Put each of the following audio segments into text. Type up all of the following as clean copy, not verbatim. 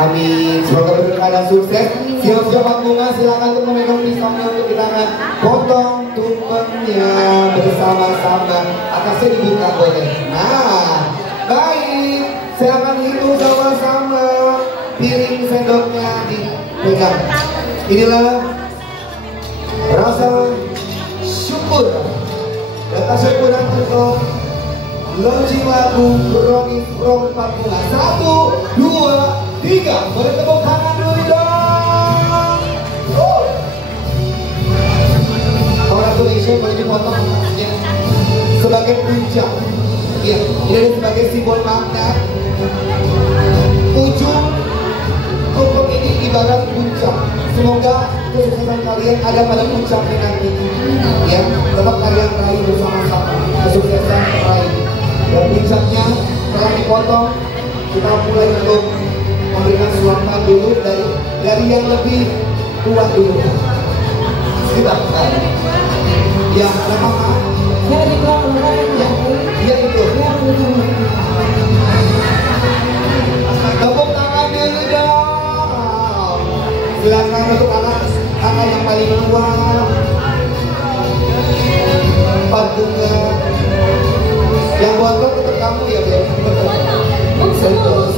Amin. Semoga berkah dan sukses. Siap-siap Pak Bunga, silakan untuk memegang pisaunya untuk kita akan potong tumpengnya bersama-sama. Atasnya dibuka boleh. Nah, baik. Silakan hitung sama-sama. Piring sendoknya dipegang. Inilah rasa syukur dan syukuran untuk launching lagu Brownies from Pak Bunga. 1, 2, 3. Boleh tepuk tangan dulu dong. Congratulations, boleh dipotong ya. Sebagai puncak. Ya, ini sebagai simbol makna. Ujung tumpeng ini ibarat puncak. Semoga kesuksesan kalian ada pada puncaknya nanti. Ya, tetap kalian raih bersama-sama kesuksesan raih. Dan puncaknya setelah dipotong, kita mulai untuk memberikan sulapan dulu dari yang lebih kuat dulu. Kita, ya, memang. Ya itu. Tepuk tangan dulu dong. Silakan untuk anak yang paling luar. Pak Bunga. Yang buat lo tetap kamu ya, Beb. Betul. Betul.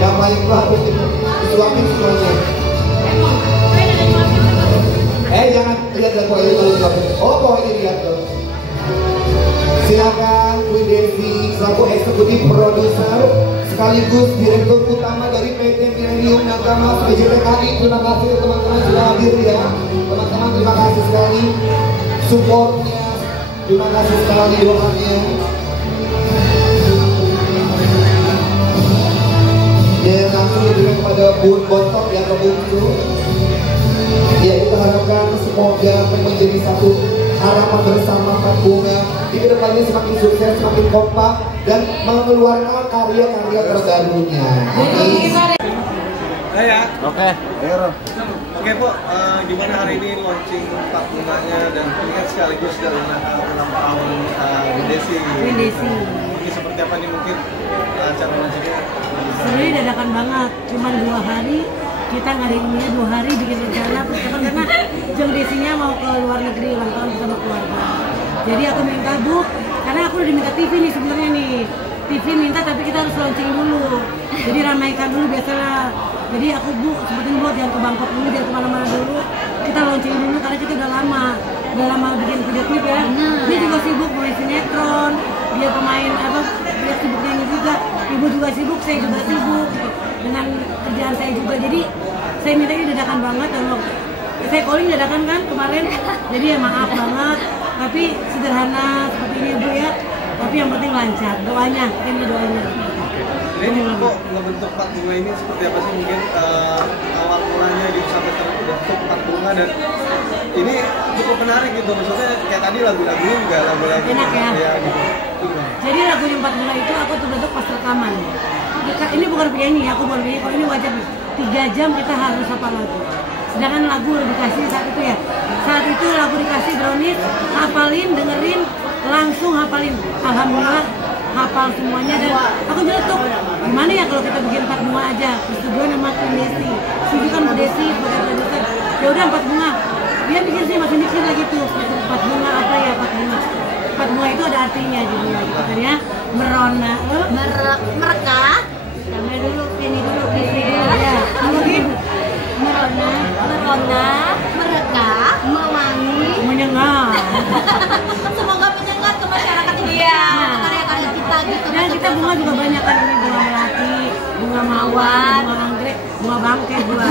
Yang paling tua disuapin semuanya. Jangan lihat lagu ini kalau disuapin. Oh, pokoknya lihat tuh. Silakan Bu Desi selaku eksekutif produser sekaligus direktur utama dari PT Millennium Nagama PJTKI. Terima kasih teman-teman sudah hadir ya. Teman-teman terima kasih sekali supportnya. Terima kasih sekali doanya. Dan langsung diberikan kepada Bun Bontok yang kebuntu. Ya, kita harapkan semoga menjadi satu harapan bersama Pak Bunga di kedepannya semakin sukses, semakin kompak dan mengeluarkan karya-karya terbarunya. Ya. Oke, ayo. Oke Bu, gimana hari ini launching Pak Bunganya dan ini kan sekaligus dari ulang tahun Bu Desi. Ini seperti apa nih mungkin acara launchingnya? Sebenarnya dadakan banget, cuman 2 hari kita ngadainnya 2 hari bikin rencana persiapan karena Jeng Desinya mau ke luar negeri ulang tahun bersama keluarga. Jadi aku minta Bu, karena aku udah diminta TV nih sebenarnya nih. TV minta tapi kita harus launching dulu. Jadi ramaikan dulu biasalah. Jadi aku Bu, seperti buat jangan ke Bangkok dulu, jangan kemana-mana dulu. Kita launching dulu karena kita udah lama bikin video klip ya. Dia juga sibuk mulai sinetron, dia pemain dia sibuk nyanyi juga. Ibu juga sibuk, saya juga sibuk dengan kerjaan saya juga. Jadi saya minta ini dadakan banget dan saya calling dadakan kan kemarin. Jadi ya maaf banget, tapi sederhana seperti ini Bu ya. Tapi yang penting lancar, doanya, ini doanya. Ini kok ngebentuk Pak Bunga ini seperti apa sih mungkin awal mulanya gitu sampai terbentuk Pak Bunga dan ini cukup menarik gitu, maksudnya kayak tadi lagu-lagunya juga lagu-lagu enak ya? Gitu. Jadi lagunya Pak Bunga itu aku terbentuk pas rekaman. Ini bukan penyanyi, aku bukan penyanyi, kalau ini wajib 3 jam kita harus hafal lagu. Sedangkan lagu dikasih saat itu ya, saat itu lagu dikasih Brownies, hafalin, dengerin, langsung hafalin. Alhamdulillah hafal semuanya dan aku nyeletuk gimana ya kalau kita bikin 4 bunga aja. Persetujuan sama Bu Desi, setuju kan Bu Desi sebagai produser. Ya udah 4 bunga, dia bikin sih masih mikir lagi tuh 4 bunga apa ya 4 bunga. 4 bunga itu ada artinya jadi gitu kan ya. Merona, mereka. Sampai dulu ini dulu ya. Mungkin merona, mereka, mewangi, menyengat. Semoga menyengat ke masyarakat Indonesia. Karya-karya kita gitu. Dan kita bunga juga banyak kan, ini bunga melati, bunga mawar, bunga anggrek, bunga bangke bunga.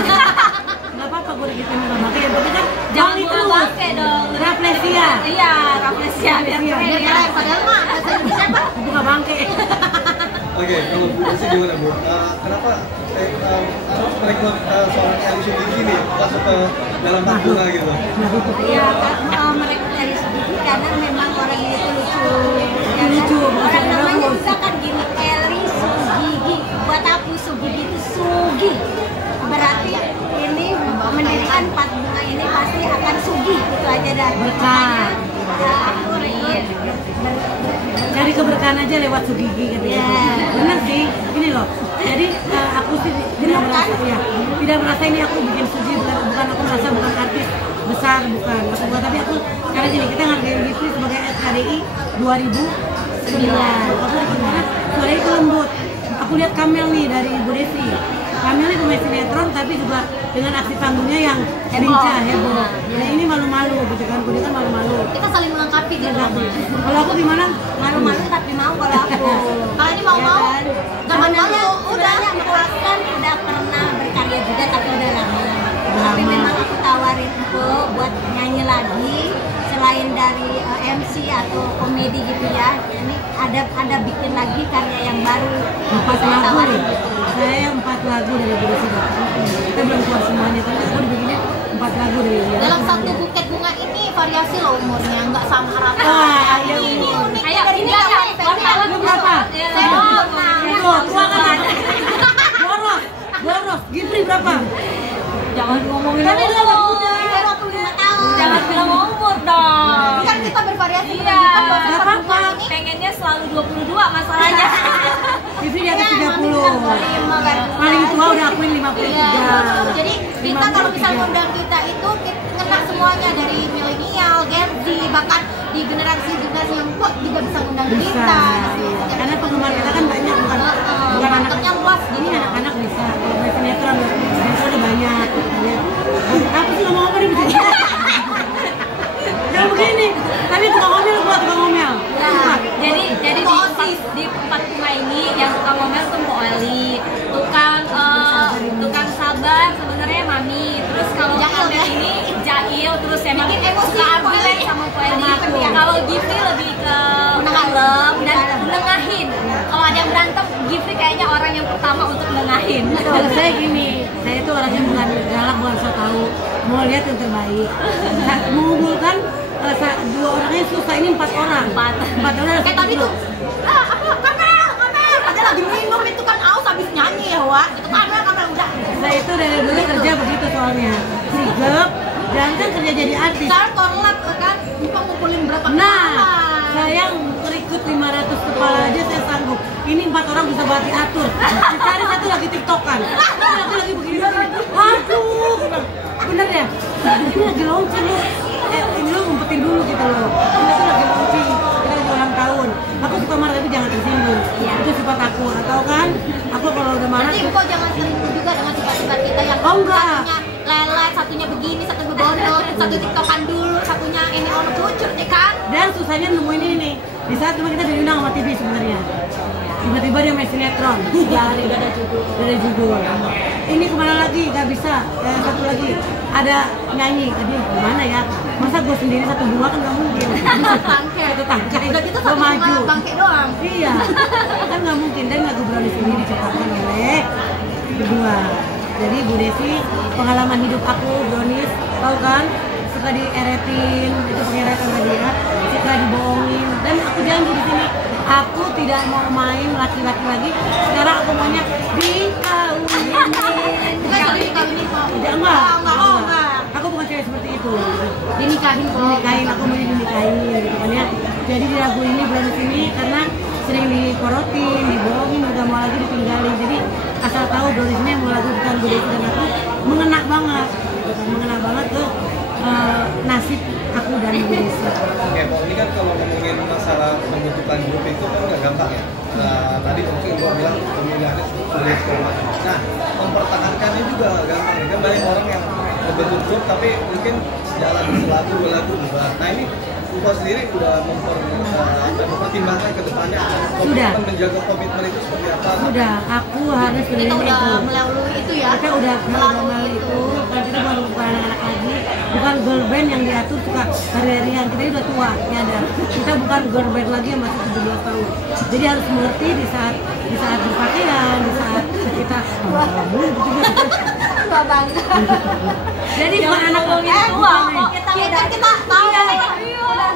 Nggak apa-apa gue gitu bunga bangke, yang penting kan Jangan bunga bangke dong. Rafflesia. Iya, Rafflesia biar keren ya. Padahal mah bahasa Indonesia apa? Bunga bangke. Oke, kalau Bu Desi gimana Bu? Kenapa merekrut seorang Eli Sugigi nih masuk ke dalam Pak Bunga gitu? Iya, mereka dari Sugigi karena memang orangnya itu lucu. Orang namanya juga kan gini, Eli Sugigi. Buat aku Sugigi itu Sugi. Berarti ini mendirikan Pak Bunga ini pasti akan Sugi. pelan aja lewat Sugigi gitu ya. Bener sih, ini loh. Jadi aku sih tidak merasa ya, tidak merasa ini aku bikin Sugi, bukan aku merasa bukan artis besar, bukan. Aku buat, tapi aku karena gini, kita ngargain Givi sebagai SKDI 2009. Aku karena suaranya itu lembut. Aku lihat Kamel nih dari Bu Desi. Kamel itu main sinetron tapi juga dengan aksi panggungnya yang lincah, heboh. Nah ini malu-malu gitu kan, dia kan malu-malu. Kita saling melengkapi gitu. Kalau aku gimana? Malu-malu tapi mau kalau aku. Kalau ini mau-mau, nggak malu. Udah udah pernah berkarya juga tapi udah lama. Tapi memang aku tawarin Empok buat nyanyi lagi selain dari MC atau komedi gitu ya. Ini ada bikin lagi karya yang baru. 4 lagu. Saya 4 lagu dari Bu Desi. Kita belum keluar semuanya, tapi aku dibikinnya 4 lagu dari dia. Dalam satu buket bunga ini variasi loh umurnya, nggak sama rata. Ini unik. Ayo, Dari ini Lu berapa? saya Tua kan? Boros. Gipri berapa? Jangan ngomongin Kan ini umur. 25 tahun. Jangan bilang umur dong. Kan kita bervariasi. Iya. Kan bahasa Berapa? ini. Pengennya selalu 22 masalahnya. Gipri di atas 30. Kan. Paling tua udah akuin 53. Iya. Jadi kita kalau misalnya undang kita itu kena semuanya dari milenial, Gen Z, bahkan di generasi yang kuat juga bisa undang Bisa. kita. Karena penggemar kita kan banyak, bukan anak-anak. Marketnya luas. Ini anak-anak bisa. Kalau main sinetron udah banyak. Aku sih ngomong apa nih begini? Jangan begini. Tapi tukang ngomel buat tukang ngomel. Nah, jadi di empat bunga ini yang tukang ngomel tuh Mbak Eli, tukang sabar sebenarnya Mami. Terus kalau ngomel ini Jail, terus emang Bikin emosi, suka Mbak argumen Eli. sama Mbak Eli. Sama aku. Kalau Gifri lebih ke kalem dan nengahin. Kalau ada yang berantem, Gifri kayaknya orang yang pertama untuk nengahin. Kalau saya gini, saya itu orangnya bukan galak, bukan so tahu. Mau lihat yang terbaik. Mengumpulkan 2 orangnya susah, ini 4 orang. 4 orang. Kayak tadi tuh, kamera. Padahal lagi minum itu kan aus habis nyanyi ya, Wak. Itu kamera udah. Saya itu dari dulu kerja begitu soalnya. Sigap, dan kan kerja jadi artis. Sekarang korlap kan, Muka ngumpulin berapa Nah, kepala. saya rekrut 500 kepala aja saya sanggup. Ini 4 orang bisa buat diatur. Dicari satu lagi tiktokan. Satu lagi begini. Aduh, bener ya? Ini lagi launching lu. Ini lu ngumpetin dulu gitu loh. Ini tuh lagi launching. Kita lagi ulang tahun. Aku suka marah tapi jangan tersinggung. Itu sifat aku. Atau kan? Aku kalau udah marah. Nanti kok jangan sering juga dengan sifat-sifat kita yang Oh, enggak. satunya lelet, satunya begini, satu begondol, satu tiktokan dulu, satunya ini ono lucu ya kan? Dan susahnya nemuin ini. Di saat cuma kita diundang sama TV sebenarnya. Tiba-tiba dia main sinetron. Dari judul. Ini kemana lagi? Gak bisa. Satu lagi ada nyanyi. Aduh, gimana ya? Masa gue sendiri satu bunga kan gak mungkin. Bangke. Satu tangkai. Udah gitu Gua satu maju. bunga bangke doang. Iya. Kan gak mungkin. Dan lagu Brownies ini diciptakan oleh berdua. Jadi Bu Desi, pengalaman hidup aku Brownies, tahu kan? Suka dieretin, itu pengeretan tadi ya. Suka dibohongin. Dan aku janji di sini, aku tidak mau main laki-laki lagi. Sekarang aku maunya dikawinin. Bukan kalau dikawinin kok. Tidak, enggak. Enggak. Aku bukan cewek seperti itu. Dinikahin kok. Dinikahin, aku mau dinikahin gitu kan ya. Jadi di lagu ini Brownies ini karena sering diporotin, dibohongin, udah mau lagi ditinggalin. Jadi asal tahu Brownies ini mau lagu bukan Bu Desi dan aku mengena banget, mengena banget ke nasib aku dan Bu Desi. Oke, Pak, ini kan kalau ngomongin masalah pembentukan grup itu kan nggak gampang ya. Tadi mungkin gua bilang pemilihannya sulit segala macam. Nah, mempertahankannya juga nggak gampang. Kan banyak orang yang membentuk grup tapi mungkin jalan selalu berubah. Nah ini Gua sendiri udah mempertimbangkan ke depannya Sudah. menjaga komitmen itu seperti apa? Sudah, aku harus Kita beliin udah itu. melalui itu ya. Kita udah melalui melalui itu. itu. Kan kita bukan anak-anak lagi, bukan girl band yang diatur suka karyarian. Kita ini udah tua, nyadar. Kita bukan girl band lagi yang masih 17 tahun. Jadi harus mengerti di saat berpakaian, di saat kita Gak bangga. jadi bukan anak tua kok. Kita tahu.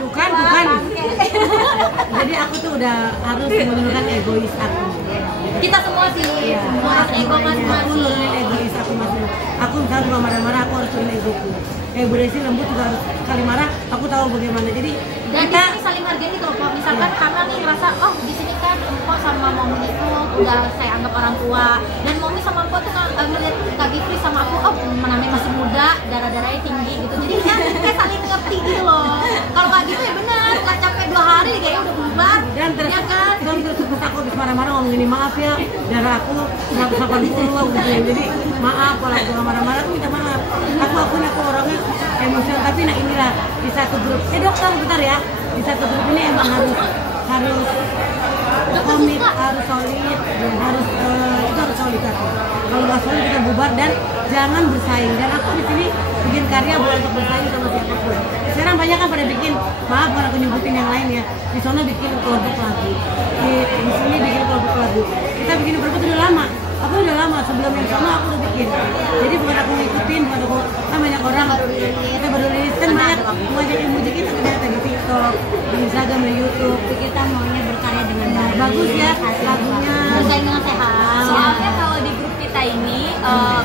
bukan. Jadi aku tuh udah harus menurunkan egois aku. Kita semua sih, Iya, semua ego aku masing-masing. nurunin egois aku masing-masing. Aku misalnya kalau marah-marah aku harus turunin egoku. Bu Desi lembut juga harus sekali marah, aku tahu bagaimana. Jadi Dan kita di sini saling hargai gitu loh, Pok. Misalkan karena nih ngerasa, oh di sini kan Empok sama Momi itu udah saya anggap orang tua, dan Momi sama Empok tuh ngeliat Kak Gifri sama aku, oh namanya masih muda, darah-darahnya tinggi gitu. Jadi kita saling ngerti gitu loh. Kalau nggak gitu ya benar, nggak capek 2 hari kayaknya udah bubar. dan terus ya kan? dan terus aku habis marah-marah ngomong gini, maaf ya darah aku 180 gitu. Jadi maaf kalau aku nggak marah-marah, aku minta maaf. Aku akuin aku orangnya emosional, tapi nah inilah di satu grup. Dokter bentar ya, di satu grup ini emang harus komit, harus solid, harus itu harus solid aku. Kalau nggak solid kita bubar dan jangan bersaing. Dan aku di sini bikin karya bukan untuk bersaing sama siapapun. Sekarang banyak kan pada bikin, maaf kalau aku nyebutin yang lain ya, di sana bikin kelompok lagu, di sini bikin kelompok lagu. Kita bikin kelompok itu udah lama. Aku udah lama, sebelum yang sama aku udah bikin. Jadi bukan aku ngikutin, bukan aku, kan banyak orang kita baru rilis, kan banyak ngajakin musik kita ternyata di TikTok, di Instagram, di YouTube. Kita maunya berkarya dengan baik. Bagus ya lagunya. Bersaing dengan sehat. Soalnya kalau di grup kita ini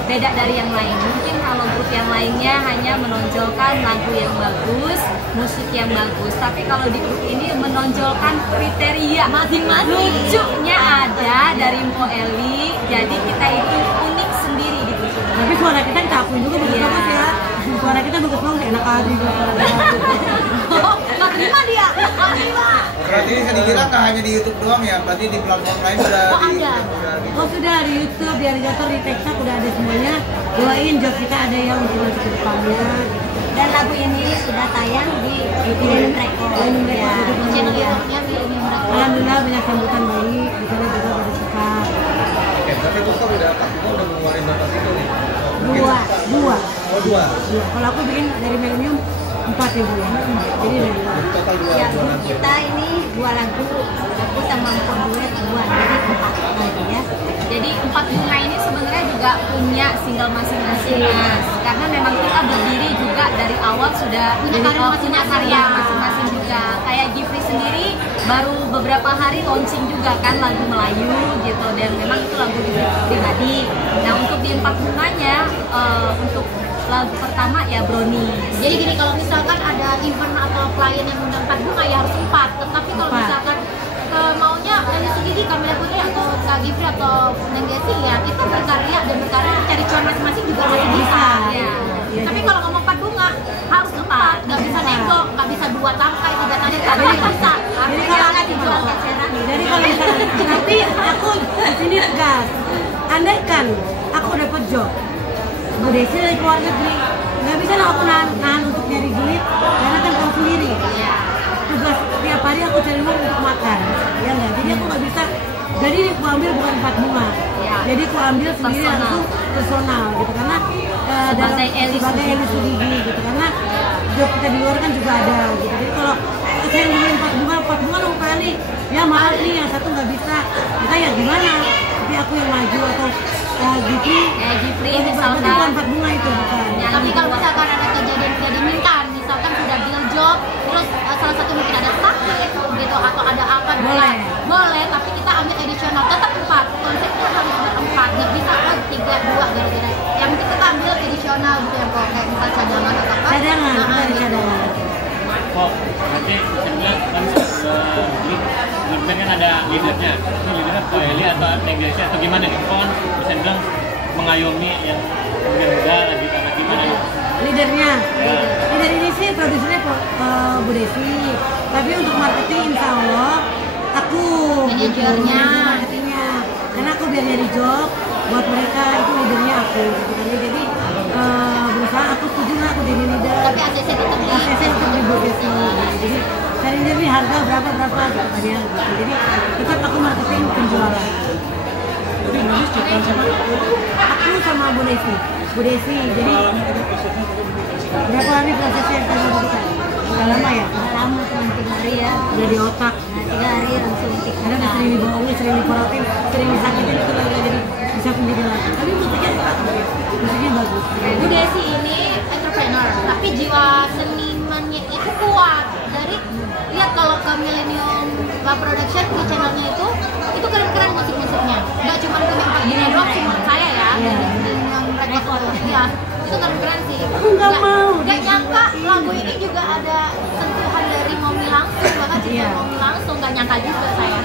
beda dari yang lain. Mungkin kalau grup yang lainnya hanya menonjolkan lagu yang bagus, musik yang bagus. Tapi kalau di grup ini menonjolkan kriteria masing-masing. Lucunya ada dari Mpo Eli. Jadi kita itu unik sendiri di grup ini. Tapi suara kita akuin juga bagus-bagus ya. Suara kita bagus banget, enak aja juga. Nggak terima dia, nggak terima. Berarti ini dikira nggak hanya di YouTube doang ya? Berarti di platform lain sudah Oh, ada. Oh sudah di YouTube, di Arigator, di TikTok udah ada semuanya. Doain job kita ada yang untuk nanti ke depannya. Dan lagu ini sudah tayang di Millennium Record. Ya, channel YouTube-nya Millennium Record. Alhamdulillah banyak sambutan baik, di sana juga pada suka. Oke, tapi itu kan udah mengeluarin berapa single nih? Dua. Oh, 2. Kalau aku bikin dari Millennium 4 ya Bu ya. Jadi dari 2. Total 2 Ya, lagu. kita ini 2 lagu, aku sama Empok duet 2, jadi 4 lagu ya. Jadi 4 bunga ini sebenarnya juga punya single masing-masing, Mas. Karena memang kita berdiri juga dari awal sudah Punya karya punya karya masing-masing juga. Kayak Gifri sendiri baru beberapa hari launching juga kan lagu Melayu gitu, dan memang itu lagu pribadi. Nah untuk di 4 bunganya untuk lagu pertama ya Brownie. Jadi gini, kalau misalkan ada event atau klien yang undang 4 bunga ya harus 4. Tetapi kalau misalkan maunya Leli Sugigi, Kamila Putri atau Kak Gifri atau Neng Desi ya kita berkarya dan berkarya cari cuan masing-masing juga masih bisa. Ya. Tapi kalau ngomong 4 bunga harus 4, nggak bisa nego, nggak bisa 2 tangkai, 3 tangkai, nggak bisa. Artinya nggak dijual eceran. Jadi kalau misalnya, tapi aku di sini tegas. Andaikan aku dapat job, Bu Desi dari keluar negeri, nggak bisa lah aku nahan untuk nyari duit, karena kan tahu sendiri. Tugas tiap hari aku cari uang untuk makan, ya nggak. Jadi aku nggak bisa. Jadi aku ambil bukan 4 bunga. Jadi aku ambil sendiri langsung personal gitu, karena Sebagai Eli Sugigi gitu, karena job kita di luar kan juga ada gitu. Jadi kalau saya ngomongin 4 bunga dong kali, ya mahal nih, yang satu nggak bisa, kita ya gimana? Tapi aku yang maju atau Gifri misalkan bukan 4 bunga itu bukan. Tapi kalau misalkan ada kejadian tidak diinginkan, misalkan sudah deal job, terus salah satu mungkin ada sakit gitu atau ada apa, boleh, tapi kita ambil additional, tetap 4. Konsepnya harus ber-4, nggak bisa 3, 2 gara-gara. Yang penting kita ambil additional gitu ya, kok kayak misal cadangan atau apa. Cadangan, kita ada cadangan. Oh, berarti bisa bilang kan grup kan ada leadernya. Itu leadernya Pak Eli atau Neng Desi atau gimana nih? Kok kan bisa bilang mengayomi yang muda lagi atau gimana? Leadernya, leader ini sih produsernya Bu Desi. Tapi untuk marketing insya Allah aku Manajernya. marketingnya. Karena aku biar nyari job buat mereka, itu leadernya aku. Jadi berusaha aku setuju lah aku jadi leader. Tapi ACC tetap di ACC tetap di Bu Desi. Jadi cari leader nih harga berapa gitu tadi ya. Jadi tetap aku marketing penjualan. Aku sama Bu Desi. Jadi berapa hari prosesnya kita lakukan? Udah lama ya? Udah lama, cuma 3 hari ya. Udah di otak. Nah, 3 hari langsung Karena udah sering dibohongin, sering diporotin, sering disakitin, itu lagi jadi bisa menjadi lagi. Tapi musiknya bagus. Bu Desi ini entrepreneur, tapi jiwa senimannya itu kuat. Dari lihat kalau ke Millennium Production di channelnya itu keren-keren musik-musiknya. Nggak cuma punya 4 bunga doang, cuma saya ya. Dari yang mereka ya itu keren-keren sih. Aku nggak mau. Nggak nggak nyangka lagu ini juga ada sentuhan dari Momi langsung, bahkan cinta Momi langsung, nggak nyangka juga saya.